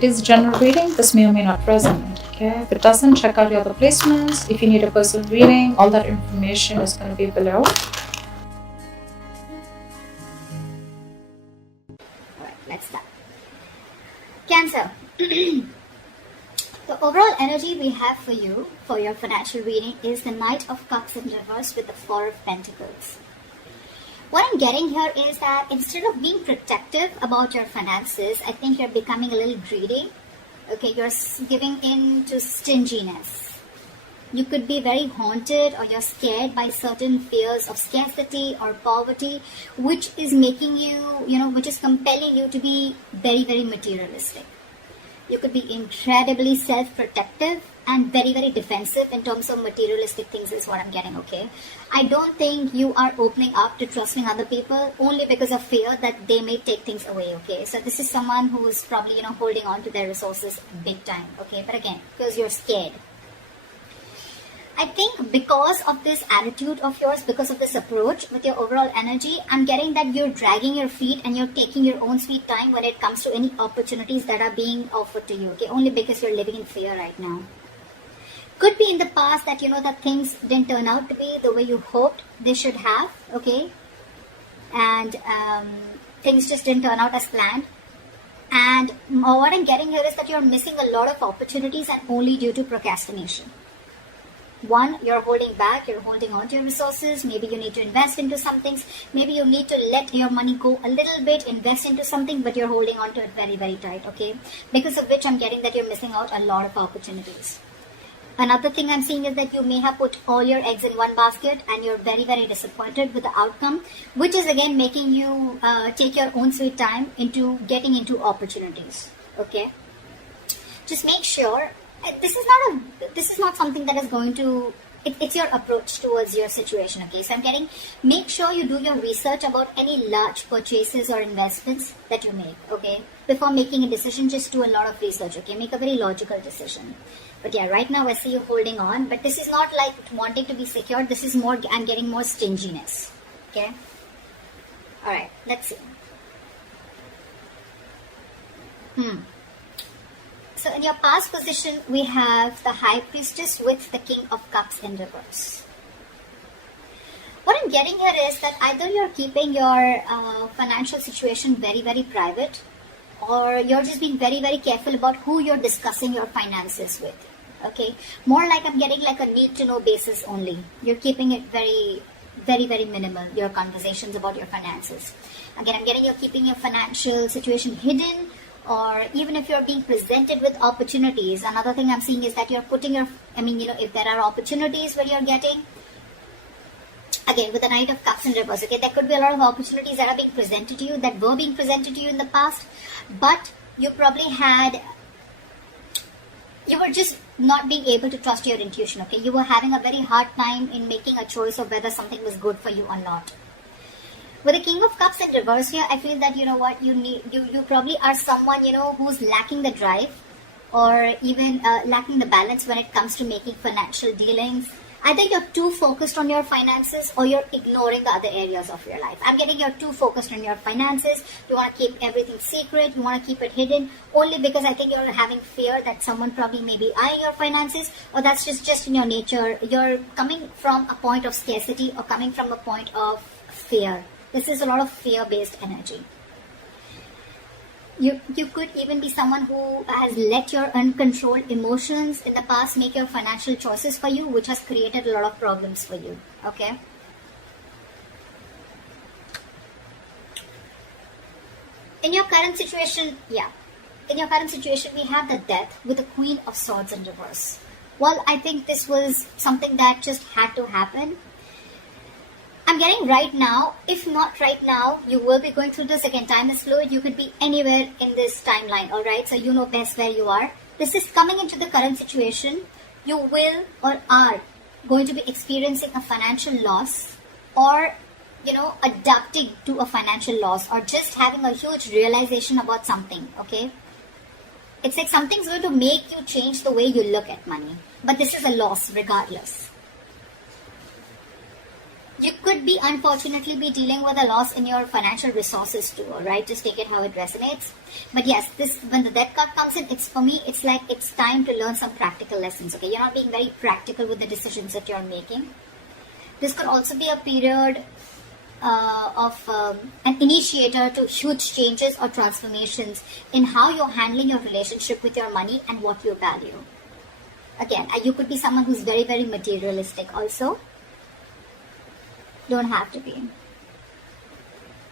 It is general reading. This may or may not resonate. Okay, if it doesn't, check out your other placements. If you need a personal reading, all that information is going to be below. Alright, let's start. Cancer. The overall energy we have for you, for your financial reading, is the Knight of Cups in reverse with the Four of Pentacles. What I'm getting here is that instead of being protective about your finances, I think you're becoming a little greedy. Okay, you're giving in to stinginess. You could be very haunted, or you're scared by certain fears of scarcity or poverty, which is making you, which is compelling you to be very, very materialistic. You could be incredibly self-protective and very, very defensive in terms of materialistic things is what I'm getting, okay? I don't think you are opening up to trusting other people only because of fear that they may take things away, okay? So this is someone who's probably, holding on to their resources big time, okay? But again, because you're scared. I think because of this attitude of yours, because of this approach with your overall energy, I'm getting that you're dragging your feet and you're taking your own sweet time when it comes to any opportunities that are being offered to you, okay? Only because you're living in fear right now. Could be in the past that, that things didn't turn out to be the way you hoped they should have, okay? And things just didn't turn out as planned. And what I'm getting here is that you're missing a lot of opportunities and only due to procrastination. One, you're holding back, you're holding on to your resources. Maybe you need to invest into some things. Maybe you need to let your money go a little bit, invest into something, but you're holding on to it very, very tight, okay? Because of which I'm getting that you're missing out a lot of opportunities. Another thing I'm seeing is that you may have put all your eggs in one basket and you're very, very disappointed with the outcome, which is again making you take your own sweet time into getting into opportunities, okay? Just make sure this is not something that is going to, it's your approach towards your situation, okay? So I'm getting, make sure you do your research about any large purchases or investments that you make, okay? Before making a decision, just do a lot of research, okay? Make a very logical decision. But yeah, right now I see you holding on, but this is not like wanting to be secure. This is more, I'm getting more stinginess, okay? All right, let's see. So in your past position, we have the High Priestess with the King of Cups in reverse. What I'm getting here is that either you're keeping your financial situation very, very private, or you're just being very, very careful about who you're discussing your finances with, okay? More like I'm getting like a need-to-know basis only. You're keeping it very, very, very minimal, your conversations about your finances. Again, I'm getting you're keeping your financial situation hidden, or even if you're being presented with opportunities. Another thing I'm seeing is that you're putting your, if there are opportunities where you're getting, again, with the Knight of Cups in reverse, okay, there could be a lot of opportunities that are being presented to you, that were being presented to you in the past, but you probably you were just not being able to trust your intuition, okay? You were having a very hard time in making a choice of whether something was good for you or not. With the King of Cups in reverse here, I feel that, you probably are someone, who's lacking the drive, or even lacking the balance when it comes to making financial dealings. Either you're too focused on your finances, or you're ignoring the other areas of your life. I'm getting you're too focused on your finances. You want to keep everything secret. You want to keep it hidden, only because I think you're having fear that someone probably may be eyeing your finances, or that's just in your nature. You're coming from a point of scarcity, or coming from a point of fear. This is a lot of fear-based energy. You could even be someone who has let your uncontrolled emotions in the past make your financial choices for you, which has created a lot of problems for you, okay? In your current situation, we have the Death with the Queen of Swords in reverse. Well, I think this was something that just had to happen. I'm getting right now, if not right now, you will be going through this. Again, time is fluid. You could be anywhere in this timeline, all right? So you know best where you are. This is coming into the current situation. You will or are going to be experiencing a financial loss, or, adapting to a financial loss, or just having a huge realization about something, okay? It's like something's going to make you change the way you look at money. But this is a loss regardless. You could be, unfortunately, be dealing with a loss in your financial resources too, alright? Just take it how it resonates. But yes, this, when the death card comes in, it's, for me, it's like it's time to learn some practical lessons, okay? You're not being very practical with the decisions that you're making. This could also be a period of an initiator to huge changes or transformations in how you're handling your relationship with your money and what you value. Again, you could be someone who's very, very materialistic also. Don't have to be.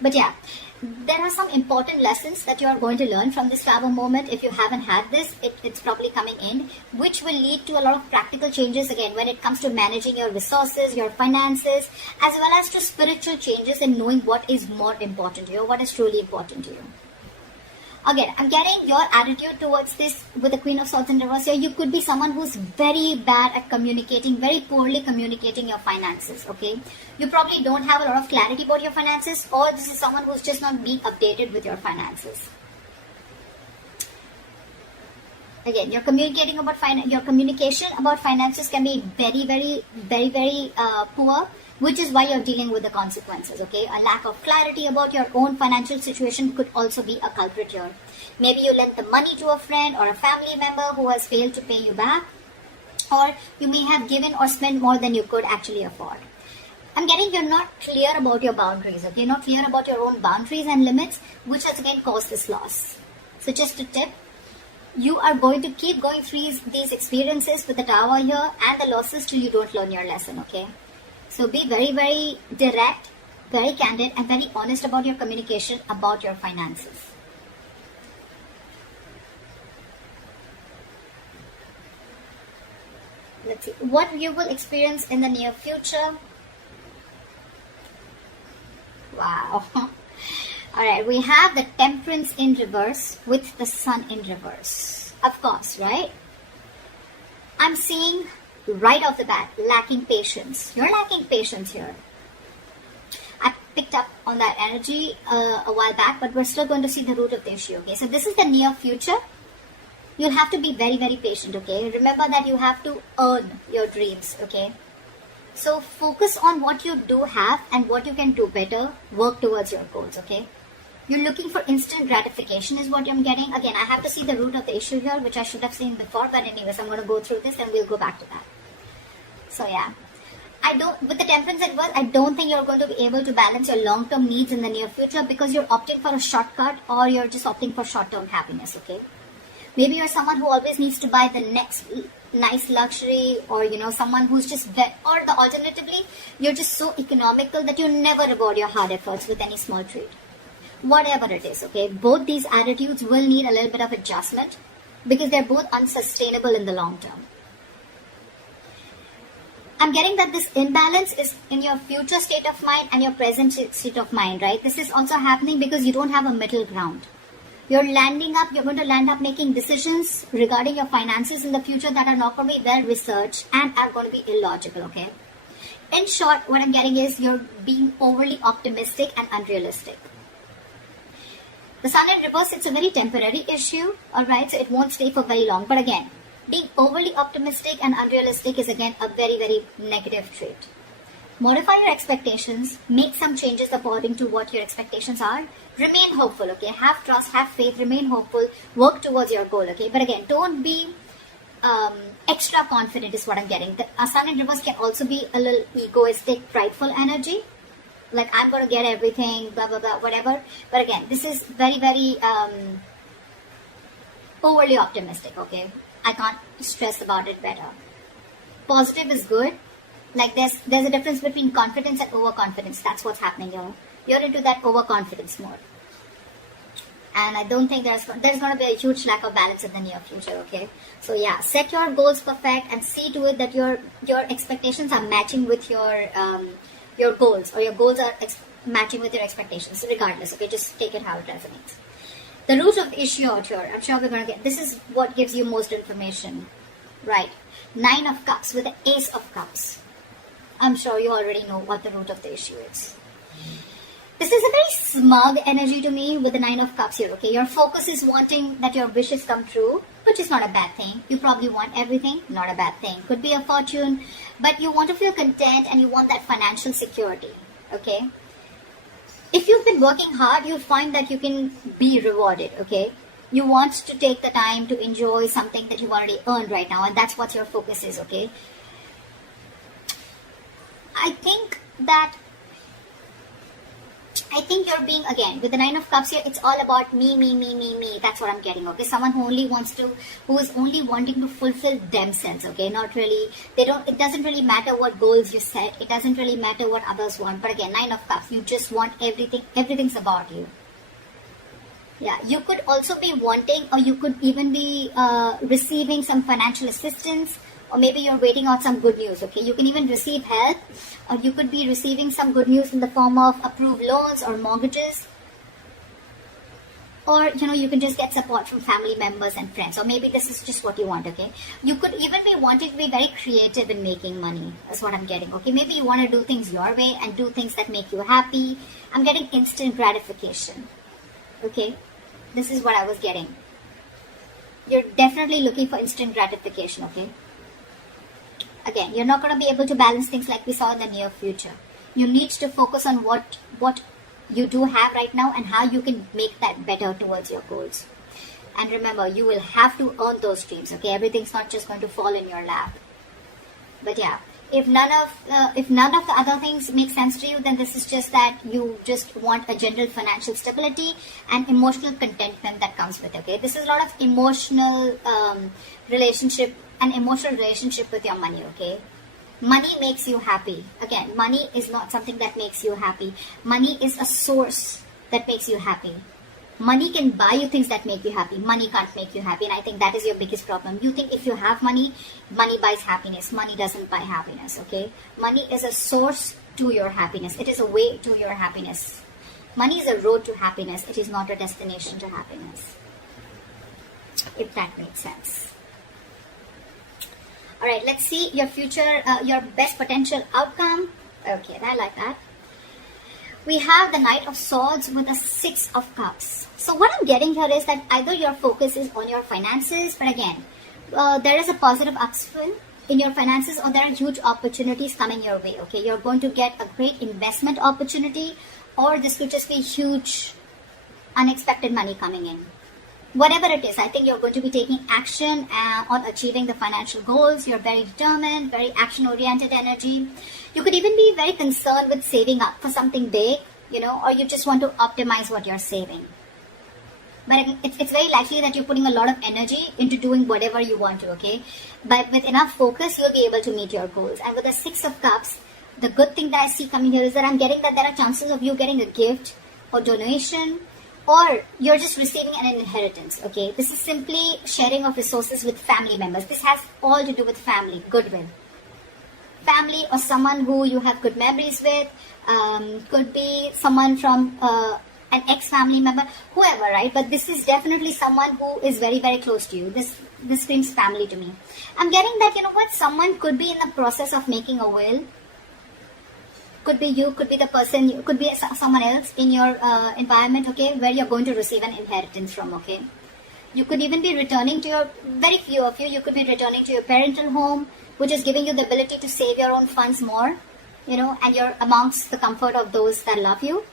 But yeah, there are some important lessons that you are going to learn from this travel moment. If you haven't had this, it's probably coming in, which will lead to a lot of practical changes again when it comes to managing your resources, your finances, as well as to spiritual changes in knowing what is more important to you, what is truly important to you. Again, I'm getting your attitude towards this with the Queen of Swords in reverse here. You could be someone who's very bad at communicating, very poorly communicating your finances, okay? You probably don't have a lot of clarity about your finances, or this is someone who's just not being updated with your finances. Again, your communication about finances can be very poor, which is why you're dealing with the consequences, okay? A lack of clarity about your own financial situation could also be a culprit here. Maybe you lent the money to a friend or a family member who has failed to pay you back, or you may have given or spent more than you could actually afford. I'm getting you're not clear about your boundaries, okay? You're not clear about your own boundaries and limits, which has again caused this loss. So just a tip, you are going to keep going through these experiences with the Tower here and the losses till you don't learn your lesson, okay? So be very, very direct, very candid, and very honest about your communication about your finances. Let's see what you will experience in the near future. Wow. Alright, we have the Temperance in reverse with the Sun in reverse. Of course, right? I'm seeing right off the bat, lacking patience. You're lacking patience here. I picked up on that energy a while back, but we're still going to see the root of the issue, okay? So this is the near future. You'll have to be very, very patient, okay? Remember that you have to earn your dreams, okay? So focus on what you do have and what you can do better. Work towards your goals, okay? You're looking for instant gratification is what I'm getting. Again, I have to see the root of the issue here, which I should have seen before. But anyways, I'm going to go through this and we'll go back to that. So yeah, with the Temperance at work, I don't think you're going to be able to balance your long-term needs in the near future because you're opting for a shortcut or you're just opting for short-term happiness, okay? Maybe you're someone who always needs to buy the next nice luxury, or someone who's just or the alternatively, you're just so economical that you never reward your hard efforts with any small treat. Whatever it is, okay? Both these attitudes will need a little bit of adjustment because they're both unsustainable in the long term. I'm getting that this imbalance is in your future state of mind and your present state of mind, right? This is also happening because you don't have a middle ground. You're going to land up making decisions regarding your finances in the future that are not going to be well researched and are going to be illogical, okay? In short, what I'm getting is you're being overly optimistic and unrealistic. The Sun in reverse, it's a very temporary issue, alright? So it won't stay for very long. But again, being overly optimistic and unrealistic is again a very, very negative trait. Modify your expectations, make some changes according to what your expectations are. Remain hopeful, okay? Have trust, have faith, remain hopeful, work towards your goal, okay? But again, don't be extra confident is what I'm getting. The Sun in reverse can also be a little egoistic, prideful energy. Like, I'm going to get everything, blah, blah, blah, whatever. But again, this is very, very overly optimistic, okay? I can't stress about it better. Positive is good. Like, there's a difference between confidence and overconfidence. That's what's happening here. You're into that overconfidence mode. And I don't think there's going to be a huge lack of balance in the near future, okay? So yeah, set your goals perfect and see to it that your expectations are matching with your goals, or your goals are matching with your expectations, regardless, okay? Just take it how it resonates. The root of the issue out here, I'm sure we're going to get, this is what gives you most information, right? 9 of Cups with the Ace of Cups. I'm sure you already know what the root of the issue is. This is a very smug energy to me with the 9 of Cups here, okay? Your focus is wanting that your wishes come true, which is not a bad thing. You probably want everything, not a bad thing. Could be a fortune, but you want to feel content and you want that financial security, okay? If you've been working hard, you'll find that you can be rewarded, okay? You want to take the time to enjoy something that you've already earned right now, and that's what your focus is, okay? I think you're being, again, with the Nine of Cups here, it's all about me. That's what I'm getting, okay? Someone who is only wanting to fulfill themselves, okay? Not really, it doesn't really matter what goals you set. It doesn't really matter what others want. But again, Nine of Cups, you just want everything. Everything's about you. Yeah, you could also be wanting, or you could even be receiving some financial assistance, or maybe you're waiting on some good news, okay? You can even receive help, or you could be receiving some good news in the form of approved loans or mortgages. Or, you can just get support from family members and friends, or maybe this is just what you want, okay? You could even be wanting to be very creative in making money. That's what I'm getting, okay? Maybe you want to do things your way and do things that make you happy. I'm getting instant gratification, okay? This is what I was getting. You're definitely looking for instant gratification, okay? Again, you're not going to be able to balance things like we saw in the near future. You need to focus on what you do have right now and how you can make that better towards your goals. And remember, you will have to earn those dreams, okay? Everything's not just going to fall in your lap. But yeah, if none of the other things make sense to you, then this is just that you just want a general financial stability and emotional contentment that comes with it, okay? This is a lot of emotional relationship with your money, okay? Money makes you happy. Again, money is not something that makes you happy. Money is a source that makes you happy. Money can buy you things that make you happy. Money can't make you happy. And I think that is your biggest problem. You think if you have money, money buys happiness. Money doesn't buy happiness, okay? Money is a source to your happiness. It is a way to your happiness. Money is a road to happiness. It is not a destination to happiness. If that makes sense. All right, let's see your future, your best potential outcome. Okay, I like that. We have the Knight of Swords with the Six of Cups. So what I'm getting here is that either your focus is on your finances, but again, there is a positive upswing in your finances, or there are huge opportunities coming your way, okay? You're going to get a great investment opportunity, or this could just be huge, unexpected money coming in. Whatever it is, I think you're going to be taking action on achieving the financial goals. You're very determined, very action-oriented energy. You could even be very concerned with saving up for something big, or you just want to optimize what you're saving. But it's very likely that you're putting a lot of energy into doing whatever you want to, okay? But with enough focus, you'll be able to meet your goals. And with the Six of Cups, the good thing that I see coming here is that I'm getting that there are chances of you getting a gift or donation, or you're just receiving an inheritance, okay? This is simply sharing of resources with family members. This has all to do with family, goodwill. Family or someone who you have good memories with, could be someone from an ex-family member, whoever, right? But this is definitely someone who is very, very close to you. This screams family to me. I'm getting that, someone could be in the process of making a will. Could be you, could be the person, could be someone else in your environment, okay, where you're going to receive an inheritance from, okay. You could even be returning to very few of you could be returning to your parental home, which is giving you the ability to save your own funds more, and you're amongst the comfort of those that love you.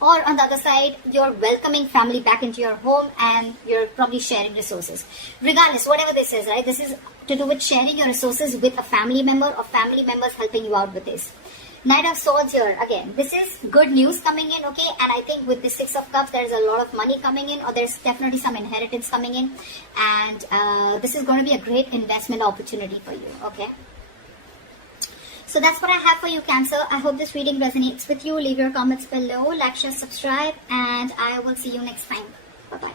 Or on the other side, you're welcoming family back into your home and you're probably sharing resources. Regardless, whatever this is, right, this is to do with sharing your resources with a family member or family members helping you out with this. Knight of Swords here, again, this is good news coming in, okay? And I think with the Six of Cups, there's a lot of money coming in, or there's definitely some inheritance coming in. And this is going to be a great investment opportunity for you, okay? So that's what I have for you, Cancer. I hope this reading resonates with you. Leave your comments below, like, share, subscribe, and I will see you next time. Bye-bye.